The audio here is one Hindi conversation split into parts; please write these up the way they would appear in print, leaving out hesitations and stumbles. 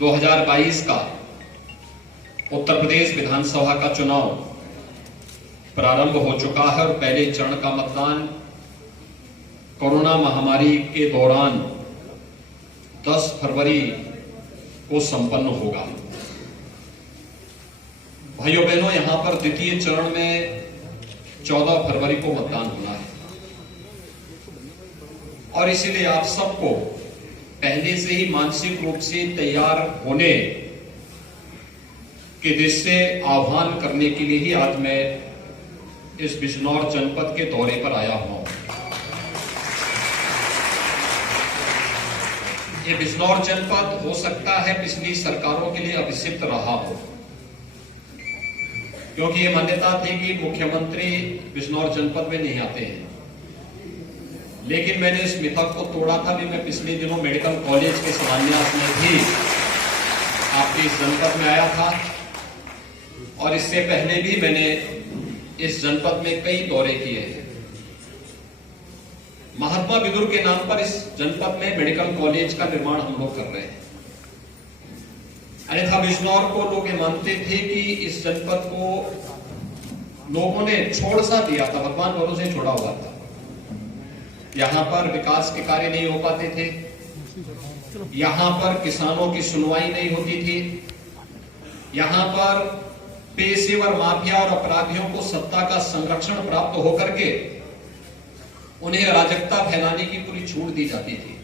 2022 का उत्तर प्रदेश विधानसभा का चुनाव प्रारंभ हो चुका है और पहले चरण का मतदान कोरोना महामारी के दौरान 10 फरवरी को संपन्न होगा। भाइयों बहनों, यहां पर द्वितीय चरण में 14 फरवरी को मतदान होना है और इसीलिए आप सबको पहले से ही मानसिक रूप से तैयार होने के दृष्टि से आह्वान करने के लिए ही आज मैं इस बिजनौर जनपद के दौरे पर आया हूं। ये बिजनौर जनपद हो सकता है पिछली सरकारों के लिए अभिषिक्त रहा हो, क्योंकि ये मान्यता थी कि मुख्यमंत्री बिजनौर जनपद में नहीं आते हैं। लेकिन मैंने इस मिथक को तोड़ा था भी। मैं पिछले दिनों मेडिकल कॉलेज के शिलान्यास में भी आपके इस जनपद में आया था और इससे पहले भी मैंने इस जनपद में कई दौरे किए हैं। महात्मा विदुर के नाम पर इस जनपद में मेडिकल कॉलेज का निर्माण हम लोग कर रहे हैं। अन्यथा बिजनौर को लोग ये मानते थे कि इस जनपद को लोगों ने छोड़ सा दिया था, भगवान भरोसे छोड़ा हुआ था। यहां पर विकास के कार्य नहीं हो पाते थे, यहां पर किसानों की सुनवाई नहीं होती थी, यहां पर पेशेवर माफिया और अपराधियों को सत्ता का संरक्षण प्राप्त होकर के उन्हें अराजकता फैलाने की पूरी छूट दी जाती थी।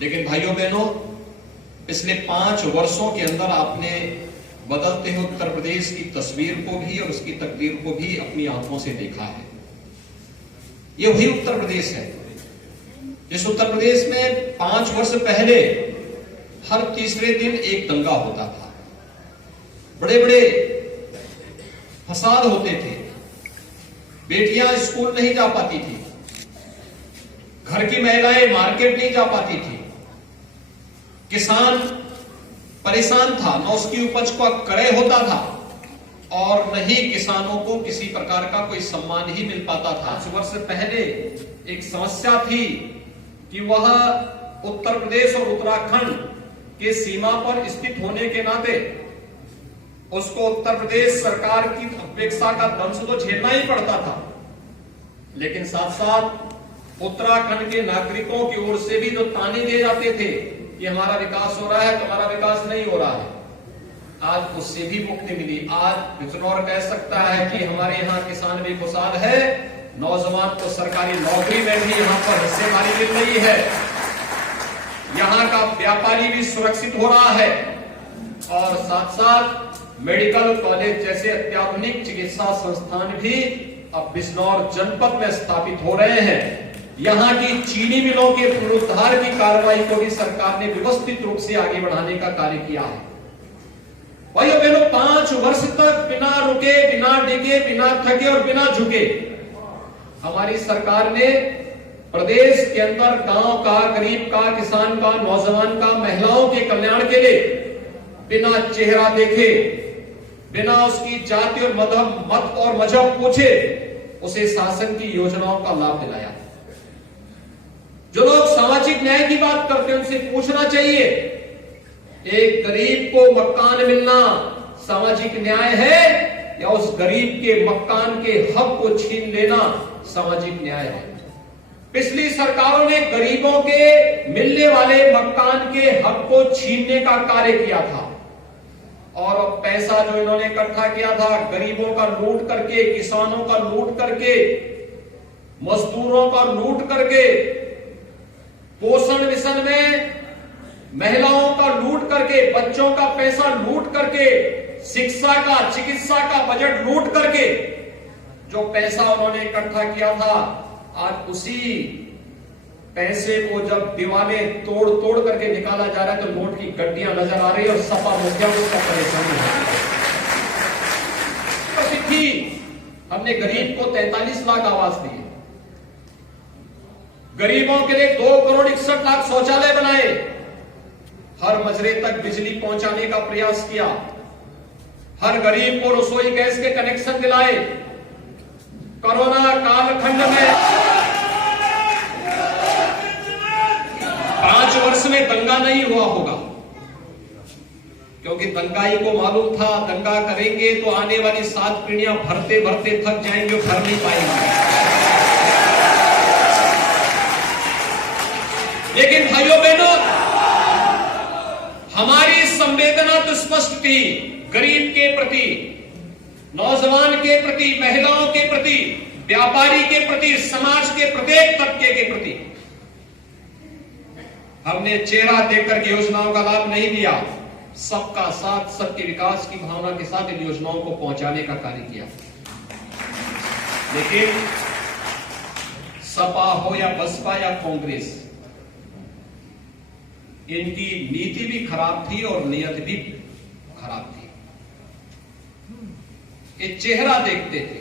लेकिन भाइयों बहनों, पिछले 5 वर्षों के अंदर आपने बदलते हुए उत्तर प्रदेश की तस्वीर को भी और उसकी तकदीर को भी अपनी आंखों से देखा है। ये वही उत्तर प्रदेश है जिस उत्तर प्रदेश में 5 वर्ष पहले हर तीसरे दिन एक दंगा होता था, बड़े बड़े फसाद होते थे, बेटियां स्कूल नहीं जा पाती थी, घर की महिलाएं मार्केट नहीं जा पाती थी, किसान परेशान था, न उसकी उपज का क्रय होता था और न ही किसानों को किसी प्रकार का कोई सम्मान ही मिल पाता था। 5 वर्ष पहले एक समस्या थी कि वह उत्तर प्रदेश और उत्तराखंड के सीमा पर स्थित होने के नाते उसको उत्तर प्रदेश सरकार की अपेक्षा का दंश तो झेलना ही पड़ता था, लेकिन साथ साथ उत्तराखंड के नागरिकों की ओर से भी जो ताने दिए जाते थे कि हमारा विकास हो रहा है, तुम्हारा विकास नहीं हो रहा है, आज उससे भी मुक्ति मिली। आज बिजनौर कह सकता है कि हमारे यहाँ किसान भी खुशहाल है, नौजवान को सरकारी नौकरी में भी यहाँ पर हिस्सेदारी मिल रही है, यहाँ का व्यापारी भी सुरक्षित हो रहा है और साथ साथ मेडिकल कॉलेज जैसे अत्याधुनिक चिकित्सा संस्थान भी अब बिजनौर जनपद में स्थापित हो रहे हैं। यहाँ की चीनी मिलों के पुनरुद्धार की कार्रवाई को भी सरकार ने व्यवस्थित रूप से आगे बढ़ाने का कार्य किया है। भाइयों बहनों, 5 वर्ष तक बिना रुके, बिना डिगे, बिना थके और बिना झुके हमारी सरकार ने प्रदेश के अंदर गांव का, गरीब का, किसान का, नौजवान का, महिलाओं के कल्याण के लिए बिना चेहरा देखे, बिना उसकी जाति और मत और मजहब पूछे उसे शासन की योजनाओं का लाभ दिलाया। जो लोग सामाजिक न्याय की बात करते हैं उनसे पूछना चाहिए, एक गरीब को मकान मिलना सामाजिक न्याय है या उस गरीब के मकान के हक को छीन लेना सामाजिक न्याय है? पिछली सरकारों ने गरीबों के मिलने वाले मकान के हक को छीनने का कार्य किया था और अब पैसा जो इन्होंने इकट्ठा किया था गरीबों का लूट करके, किसानों का लूट करके, मजदूरों का लूट करके, पोषण मिशन में महिलाओं का लूट करके, बच्चों का पैसा लूट करके, शिक्षा का, चिकित्सा का बजट लूट करके जो पैसा उन्होंने इकट्ठा किया था, आज उसी पैसे को जब दीवारें तोड़ तोड़ करके निकाला जा रहा है तो नोट की गड्डियां नजर आ रही है और सपा मुखिया को उसका परेशानी है। हमने गरीब को 43 लाख आवास दिए, गरीबों के लिए 2 करोड़ 61 लाख शौचालय बनाए, हर मजरे तक बिजली पहुंचाने का प्रयास किया, हर गरीब को रसोई गैस के कनेक्शन दिलाए। कोरोना कालखंड में 5 वर्ष में दंगा नहीं हुआ होगा, क्योंकि दंगाई को मालूम था दंगा करेंगे तो आने वाली 7 पीढ़ियां भरते भरते थक जाएंगे, भर नहीं पाएंगे। लेकिन भाइयों बहनों, हमारी संवेदना तो स्पष्ट थी, गरीब के प्रति, नौजवान के प्रति, महिलाओं के प्रति, व्यापारी के प्रति, समाज के प्रत्येक तबके के प्रति। हमने चेहरा देखकर के योजनाओं का लाभ नहीं दिया, सबका साथ, सबके विकास की भावना के साथ इन योजनाओं को पहुंचाने का कार्य किया। लेकिन सपा हो या बसपा या कांग्रेस, इनकी नीति भी खराब थी और नियत भी खराब थी। ये चेहरा देखते थे,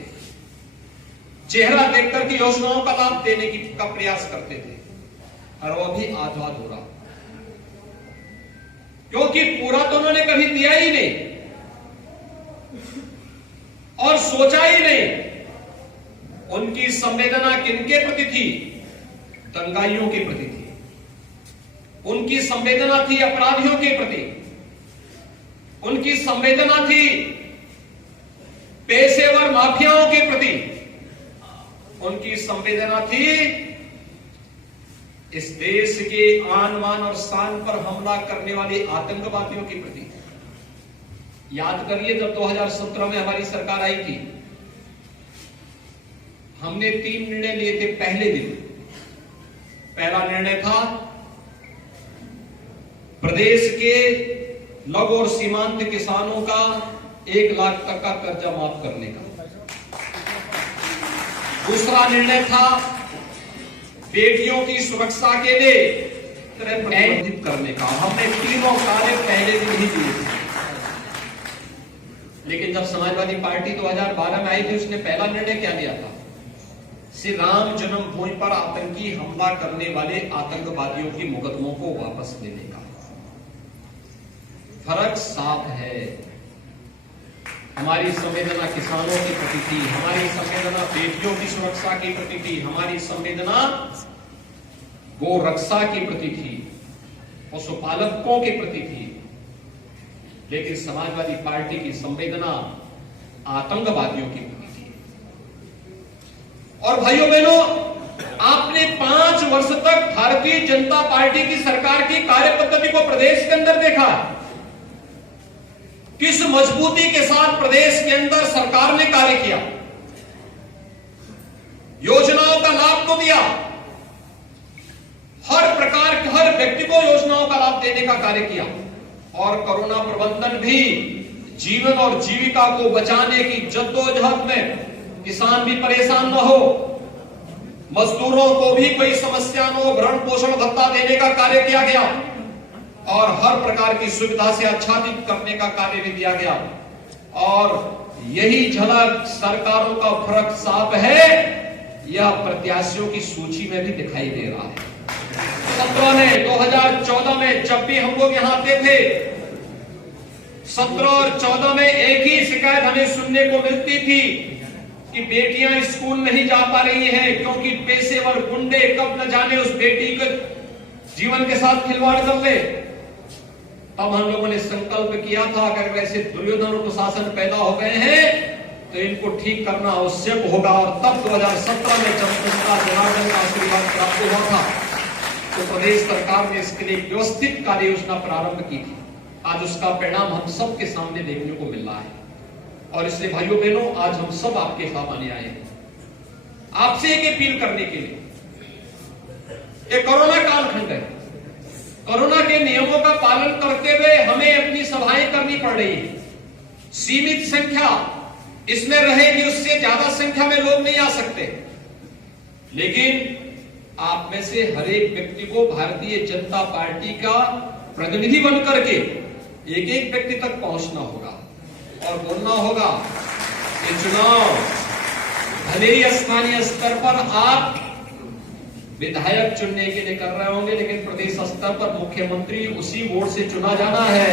चेहरा देखकर की योजनाओं का लाभ देने का प्रयास करते थे, और वो भी आधा अधूरा, क्योंकि पूरा तो उन्होंने कभी दिया ही नहीं और सोचा ही नहीं। उनकी संवेदना किनके प्रति थी? दंगाइयों के प्रति थी। उनकी संवेदना थी अपराधियों के प्रति, उनकी संवेदना थी पेशेवर माफियाओं के प्रति, उनकी संवेदना थी इस देश के आन बान और शान पर हमला करने वाले आतंकवादियों के प्रति। याद करिए, जब 2017 में हमारी सरकार आई थी, हमने 3 निर्णय लिए थे पहले दिन। पहला निर्णय था प्रदेश के लघु और सीमांत किसानों का 1 लाख तक का कर्जा माफ करने का। दूसरा निर्णय था बेटियों की सुरक्षा के लिए प्रतिबंधित करने का। हमने तीनों कार्य पहले दिन ही किए थे। लेकिन जब समाजवादी पार्टी 2012 में आई थी, उसने पहला निर्णय क्या लिया था? श्री राम जन्मभूमि पर आतंकी हमला करने वाले आतंकवादियों की मुकदमों को वापस लेने का। फर्क साफ है। हमारी संवेदना किसानों के प्रति थी, हमारी संवेदना बेटियों की सुरक्षा के प्रति थी, हमारी संवेदना गो रक्षा के प्रति थी, पशुपालकों के प्रति थी। लेकिन समाजवादी पार्टी की संवेदना आतंकवादियों की प्रति थी। और भाइयों बहनों, आपने 5 वर्ष तक भारतीय जनता पार्टी की सरकार की कार्य पद्धति को प्रदेश के अंदर देखा। किस मजबूती के साथ प्रदेश के अंदर सरकार ने कार्य किया, योजनाओं का लाभ तो दिया, हर प्रकार के हर व्यक्ति को योजनाओं का लाभ देने का कार्य किया, और कोरोना प्रबंधन भी, जीवन और जीविका को बचाने की जद्दोजहद में किसान भी परेशान न हो, मजदूरों को भी कोई समस्या न हो, भरण पोषण भत्ता देने का कार्य किया गया, और हर प्रकार की सुविधा से आच्छादित करने का कार्य भी दिया गया। और यही झलक सरकारों का फर्क साफ है, यह प्रत्याशियों की सूची में भी दिखाई दे रहा है। 17 में 2014 में जब भी हम लोग यहां आते थे, 17 और 14 में एक ही शिकायत हमें सुनने को मिलती थी कि बेटियां स्कूल नहीं जा पा रही हैं क्योंकि पेशेवर गुंडे कब न जाने उस बेटी के जीवन के साथ खिलवाड़ कर ले। तब हम लोगों ने संकल्प किया था, अगर वैसे दुर्योधन और प्रशासन पैदा हो गए हैं तो इनको ठीक करना आवश्यक होगा। और तब 2017 में जब जनता जनार्दन का आशीर्वाद प्राप्त हुआ था, तो प्रदेश सरकार ने इसके लिए व्यवस्थित कार्य योजना प्रारंभ की थी। आज उसका परिणाम हम सबके सामने देखने को मिल रहा है। और इसलिए भाइयों बहनों, आज हम सब आपके सामने आए हैं आपसे एक अपील करने के लिए। ये कोरोना कालखंड है, कोरोना के नियमों का पालन करते हुए हमें अपनी सभाएं करनी पड़ रही है। सीमित संख्या इसमें रहेगी, उससे ज्यादा संख्या में लोग नहीं आ सकते। लेकिन आप में से हर एक व्यक्ति को भारतीय जनता पार्टी का प्रतिनिधि बनकर के एक एक व्यक्ति तक पहुंचना होगा और बोलना होगा। ये चुनाव भले ही स्थानीय स्तर पर आप विधायक चुनने के लिए कर रहे होंगे, लेकिन प्रदेश स्तर पर मुख्यमंत्री उसी वोट से चुना जाना है।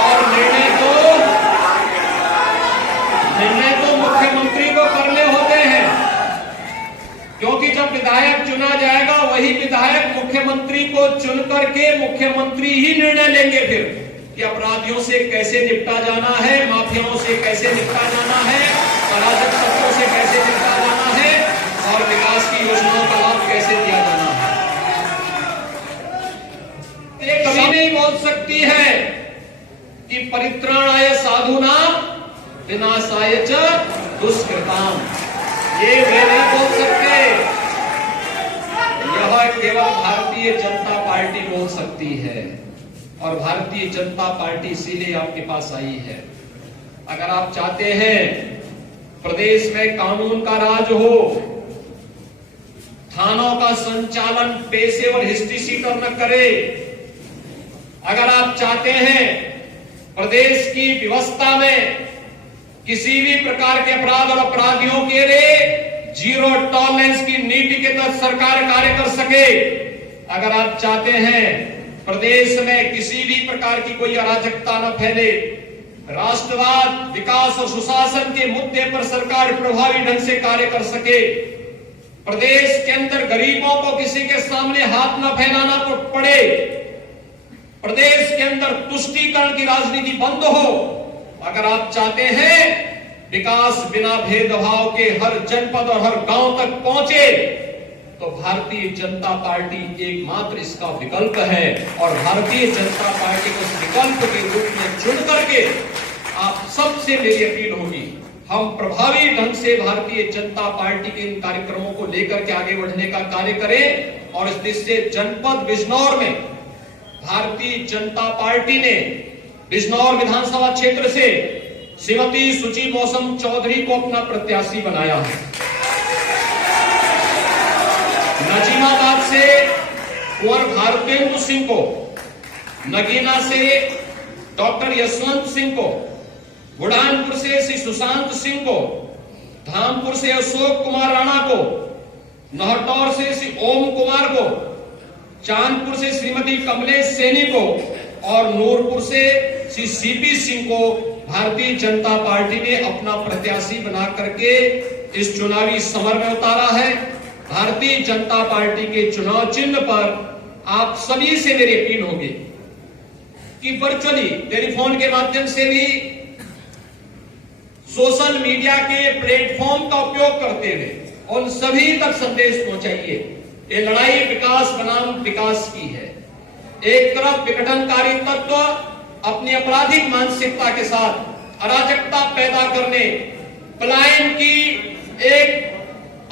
और निर्णय तो मुख्यमंत्री को करने होते हैं। क्योंकि जब विधायक चुना जाएगा वही विधायक मुख्यमंत्री को चुन करके मुख्यमंत्री ही निर्णय लेंगे फिर कि अपराधियों से कैसे निपटा जाना है, माफियाओं से कैसे निपटा जाना है, अराजक तत्वों से कैसे निपटा जाना है और विकास की योजनाओं का लाभ कैसे दिया जाना है। ये कभी नहीं बोल सकती है कि परित्राणाय साधूनां विनाशाय च दुष्कृताम्। ये वे नहीं बोल सकते, यह केवल भारतीय जनता पार्टी बोल सकती है और भारतीय जनता पार्टी इसीलिए आपके पास आई है। अगर आप चाहते हैं प्रदेश में कानून का राज हो, थानों का संचालन पेशेवर हिस्ट्री सीटर न करे, अगर आप चाहते हैं प्रदेश की व्यवस्था में किसी भी प्रकार के अपराध और अपराधियों के लिए जीरो टॉलरेंस की नीति के तहत सरकार कार्य कर सके, अगर आप चाहते हैं प्रदेश में किसी भी प्रकार की कोई अराजकता न फैले, राष्ट्रवाद, विकास और सुशासन के मुद्दे पर सरकार प्रभावी ढंग से कार्य कर सके, प्रदेश के अंदर गरीबों को किसी के सामने हाथ न फैलाना पड़े, प्रदेश के अंदर तुष्टीकरण की राजनीति बंद हो, अगर आप चाहते हैं विकास बिना भेदभाव के हर जनपद और हर गांव तक पहुंचे, तो भारतीय जनता पार्टी एकमात्र इसका विकल्प है और भारतीय जनता पार्टी को उस विकल्प के रूप में चुन करके आप सबसे मेरी अपील होगी, हम प्रभावी ढंग से भारतीय जनता पार्टी के इन कार्यक्रमों को लेकर के आगे बढ़ने का कार्य करें और इस दिशा से जनपद बिजनौर में भारतीय जनता पार्टी ने बिजनौर विधानसभा क्षेत्र से श्रीमती सुची मौसम चौधरी को अपना प्रत्याशी बनाया है। नजीमाबाद से कुंवर भारतेंदु सिंह को, नगीना से डॉक्टर यशवंत सिंह को, बुढ़ानपुर से श्री सुशांत सिंह को, धामपुर से अशोक कुमार राणा को, नहटौर से श्री ओम कुमार को, चांदपुर से श्रीमती कमलेश सैनी को और नूरपुर से श्री सीपी सिंह को भारतीय जनता पार्टी ने अपना प्रत्याशी बना करके इस चुनावी समर में उतारा है। भारतीय जनता पार्टी के चुनाव चिन्ह पर आप सभी से मेरी अपील होगी कि वर्चुअली टेलीफोन के माध्यम से भी सोशल मीडिया के प्लेटफॉर्म का उपयोग करते हुए उन सभी तक संदेश पहुंचाइए। ये लड़ाई विकास बनाम विकास की है। एक तरफ विघटनकारी तत्व अपनी आपराधिक मानसिकता के साथ अराजकता पैदा करने, पलायन की एक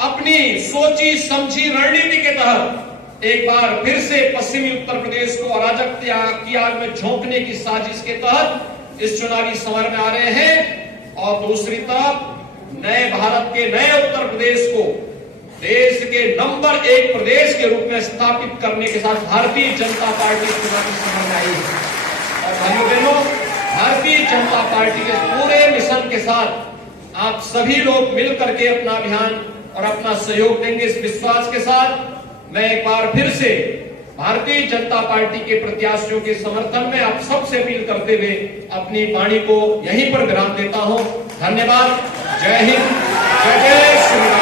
अपनी सोची समझी रणनीति के तहत एक बार फिर से पश्चिमी उत्तर प्रदेश को अराजकता की आग में झोंकने की साजिश के तहत इस चुनावी समर में आ रहे हैं और दूसरी तरफ नए भारत के नए उत्तर प्रदेश को देश के नंबर 1 प्रदेश के रूप में स्थापित करने के साथ भारतीय जनता पार्टी चुनावी समर में आई है। और भाइयों बहनों, भारतीय जनता पार्टी के पूरे मिशन के साथ आप सभी लोग मिल करके अपना अभियान और अपना सहयोग देंगे। इस विश्वास के साथ मैं एक बार फिर से भारतीय जनता पार्टी के प्रत्याशियों के समर्थन में आप सबसे अपील करते हुए अपनी वाणी को यहीं पर विराम देता हूं। धन्यवाद। जय हिंद, जय जय श्री राम।